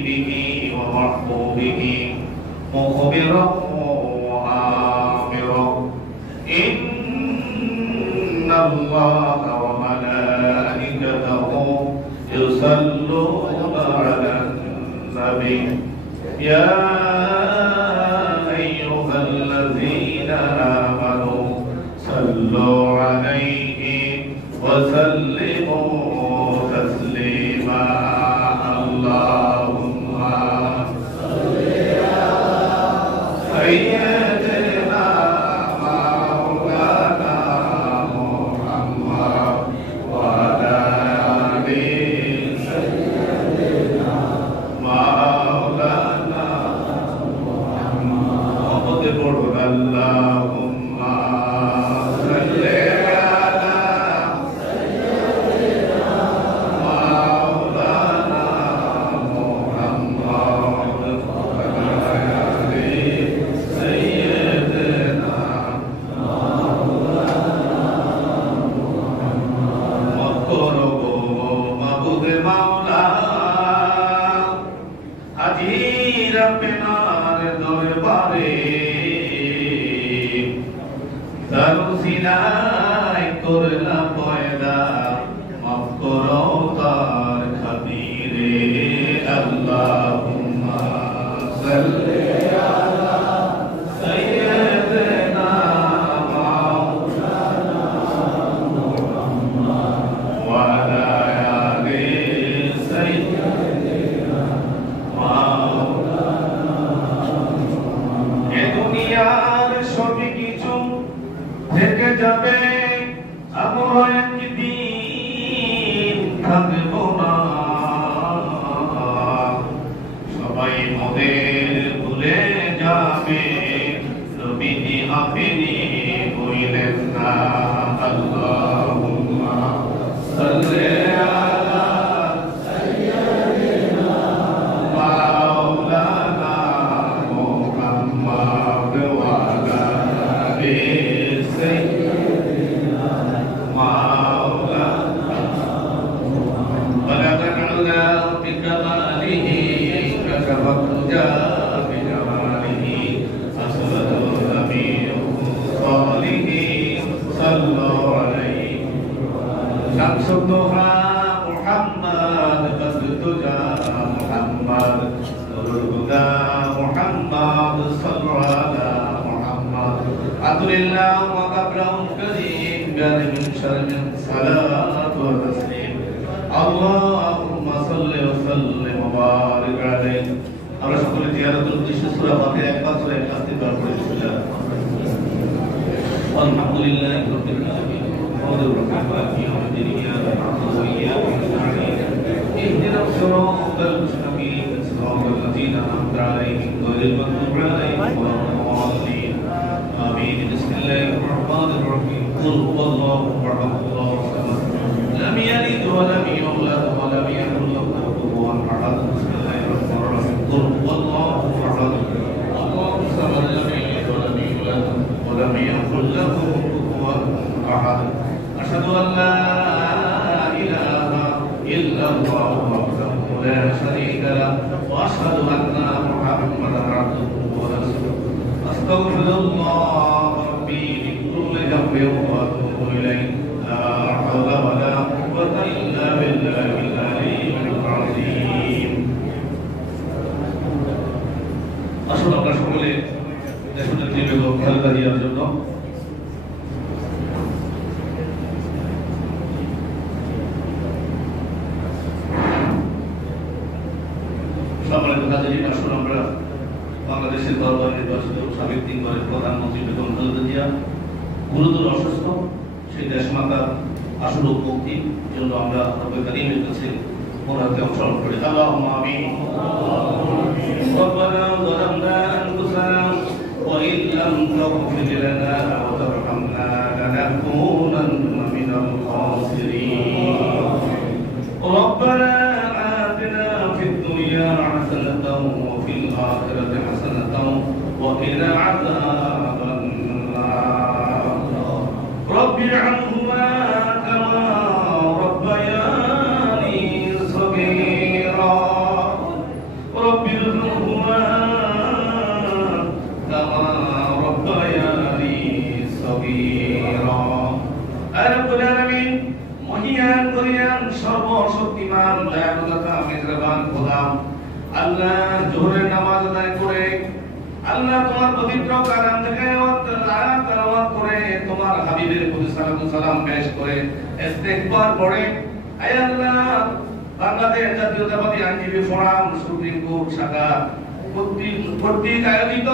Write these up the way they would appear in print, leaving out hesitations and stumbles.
حبيبه ومحبوبه مخبرا وآمرا إن الله وملائكته يصلون على النبي يا أيها الذين آمنوا صلوا عليه وسلموا تسليما اللهم صل على سيدنا مولانا محمد وعلى آل سيدنا مولانا محمد اللهم صل খোদা আল্লাহ জোহরের নামাজ আদায় করে আল্লাহ তোমার পবিত্র কালাম থেকে আয়াত তেলাওয়াত করে তোমার হাবিবের প্রতি সালাতু সালাম পেশ করে ইস্তিগফার পড়ে আয় আল্লাহ বাংলাদেশ জাতীয়তাবাদী আইনজীবী ফোরাম সুপ্রিম কোর্ট শাখা কর্তৃক আয়োজিত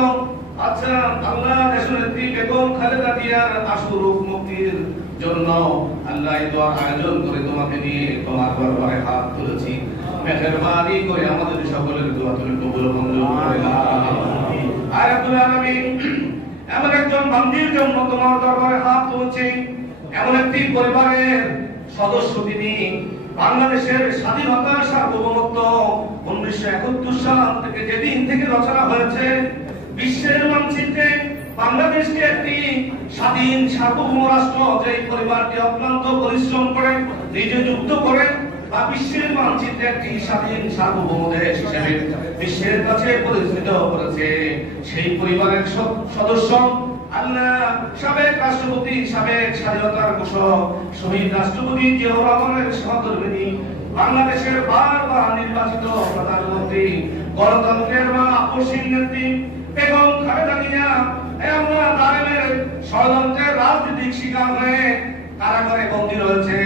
আচ্ছা আল্লাহ দেশনেত্রী বেগম খালেদা জিয়ার আশুরূপ মুক্তির জন্য আল্লাহ এই দোয়ার আয়োজন করে তোমাকে নিয়ে তোমার দরবারে হাত তুলেছি মেহেরবানি করে আমাদের সকলের দোয়া তুমি কবুল মঞ্জুর করে দাও আর রব্বুল আলামিন এমন একজন বান্দির জন্য তোমার দরবারে হাত তুলছি এমন একটি পরিবারের সদস্য তিনি বাংলাদেশের স্বাধীনতার সার্বভৌমত্ব 1971 সাল থেকে যেদিন থেকে রচনা হয়েছে বিশ্বের মানচিত্রে বাংলাদেশকে একটি স্বাধীন সার্বভৌম রাষ্ট্র যে পরিবারটি অক্লান্ত পরিশ্রম করে নিজে যুক্ত করে বা বিশ্বের মানচিত্রে একটি স্বাধীন সার্বভৌম দেশ হিসেবে বিশ্বের কাছে পরিচিত করেছে সেই পরিবারের সদস্য আল্লাহ সাবেক রাষ্ট্রপতি সাবেক স্বাধীনতার ঘোষক শহীদ রাষ্ট্রপতি জিয়াউর রহমানের সহধর্মিণী বাংলাদেশের বারবার নির্বাচিত প্রধানমন্ত্রী গণতন্ত্রের মা আপসীন নেত্রী বেগম খালেদা জিয়া আমরা জালেমের ষড়যন্ত্রের রাজনৈতিক শিকার হয়ে কারাগারে বন্দী রয়েছে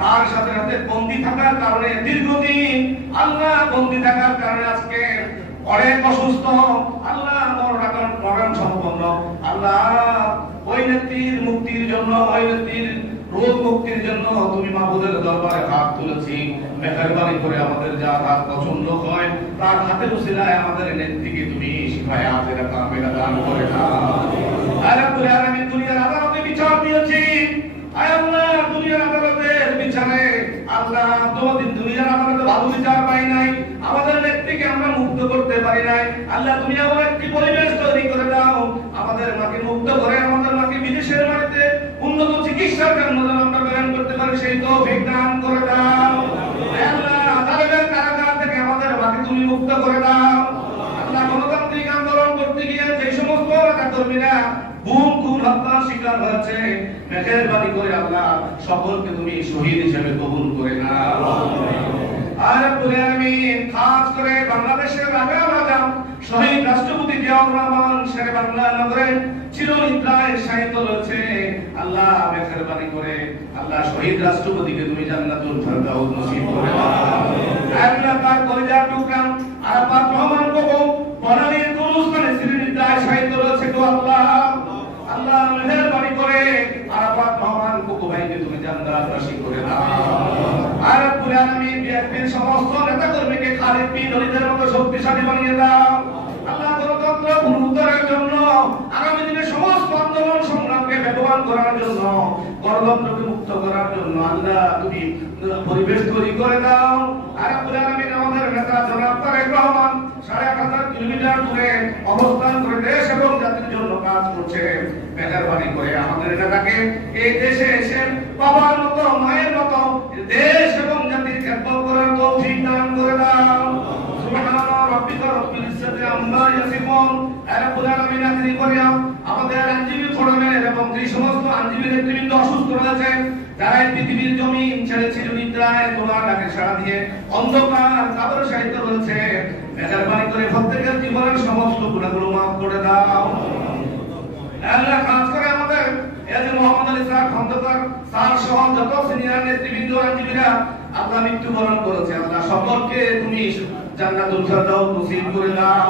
তার সাথে সাথে বন্দী থাকার কারণে দীর্ঘদিন আল্লাহ বন্দী থাকার কারণে আজকে অনেক অসুস্থ আল্লাহ মরণ সম্পন্ন আল্লাহ ওই নেত্রীর মুক্তির জন্য ওই নেত্রীর রোগ মুক্তির জন্য তুমি মাহবুবের দরবারে হাত তুলেছি মেহেরবানি করে আমাদের যা হাত পছন্দ হয় তার হাতের উসিলায় আমাদের নেত্রীকে তুমি শিফায়ে আজেরা কামেলা দান করে দাও আর রব্বুল আলামিন দুনিয়ার আদালতে বিচার দিয়েছি আয় আল্লাহ দুনিয়ার আদালতের বিচারে আল্লাহ তোমাদের দুনিয়ার আদালতে ভালো বিচার পাই নাই আমাদের নেত্রীকে আমরা মুক্ত করতে পারি নাই আল্লাহ তুমি আবার একটি পরিবেশ তৈরি করে দাও আমাদের মাকে মুক্ত করে আমাদের মাকে বিদেশের মাটিতে উন্নত চিকিৎসার জন্য আমরা প্রেরণ করতে পারি সেই তৌফিক দান করে দাও আল্লাহ আদালতের কারাগার থেকে আমাদের মাকে তুমি মুক্ত করে দাও আল্লাহ গণতান্ত্রিক আন্দোলন করতে গিয়ে যে সমস্ত নেতাকর্মীরা গুম খুন হত্যার শিকার হয়েছে মেহেরবানি করে আল্লাহ সকলকে তুমি শহীদ হিসেবে কবুল করে নাও আর রব্বুল আলামিন খাস করে বাংলাদেশের রাজা শহীদ রাষ্ট্রপতি জিয়াউর রহমান শেরে বাংলা নগরে চিরনিদ্রায় শায়িত রয়েছে আল্লাহ মেহেরবানি করে আল্লাহ শহীদ রাষ্ট্রপতিকে তুমি জান্নাতুল ফেরদাউস নসিব করে দাও আল্লাহ পাক কলিজার টুকরা আরাফাত রহমান কবু বনানীর গুরুস্থানে চিরনিদ্রায় শায়িত রয়েছে গো আল্লাহ আল্লাহ মেহেরবানি করে আরাফাত রহমান কবু ভাইকে তুমি জান্নাত নসিব করে দাও আর রব্বুল আলামিন বিএনপির সমস্ত নেতাকর্মীকে খালিদ বিন ওলীদের মতো শক্তিশালী বানিয়ে দাও আল্লাহ গণতন্ত্র পুনরুদ্ধারের জন্য আগামী দিনে সমস্ত আন্দোলন সংগ্রামকে বেগবান করার জন্য গণতন্ত্রকে মুক্ত করার জন্য আল্লাহ তুমি পরিবেশ তৈরি করে দাও আর রব্বুল আলামিন আমাদের নেতা জনাব তারেক রহমান 8,500 কিলোমিটার দূরে অবস্থান করে দেশ এবং জাতির জন্য কাজ করছে মেহেরবানি করে আমাদের নেতাকে এই দেশে এসে বাবার মতো মায়ের মতো দেশ এবং জাতির খেদমত করার তৌফিক দান করে দাও সুবহান রাব্বিকা রাব্বিল ইজ্জাতি আম্মা ইয়াসিফুন রব্বুল আলামিন আখিরি করিয়া আমাদের আইনজীবী ফোরামের এবং যে সমস্ত আইনজীবী নেতৃবৃন্দ অসুস্থ রয়েছে যারা এই পৃথিবীর জমিন ছেড়ে চিরনিদ্রায় তোমার ডাকে সাড়া দিয়ে অন্ধকার কবরে শায়িত রয়েছে মেহেরবানি করে প্রত্যেকের জীবনের সমস্ত গুনাহগুলো মাফ করে দাও আল্লাহ খাস করে আমাদের এই যে মোহাম্মদ আলী স্যার খন্দকার স্যার সহ যত সিনিয়র নেতৃবৃন্দ আইনজীবীরা আল্লাহ মৃত্যুবরণ করেছে আল্লাহ সকলকে তুমি জান্নাতুল ফেরদাউস নসিব করে দাও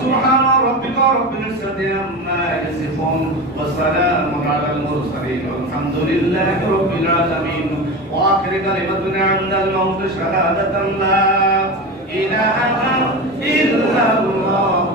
সুবহান রাব্বিকা রাব্বিল ইজ্জাতি আম্মা ইয়াসিফুন ওয়া সালামুন আলাল মুরসালিন আলহামদুলিল্লাহি রাব্বিল আলামিন ওয়া আখির কালিমাতুনা ইনদাল মাউত শাহাদাতান লা ইলাহা ইল্লাল্লাহ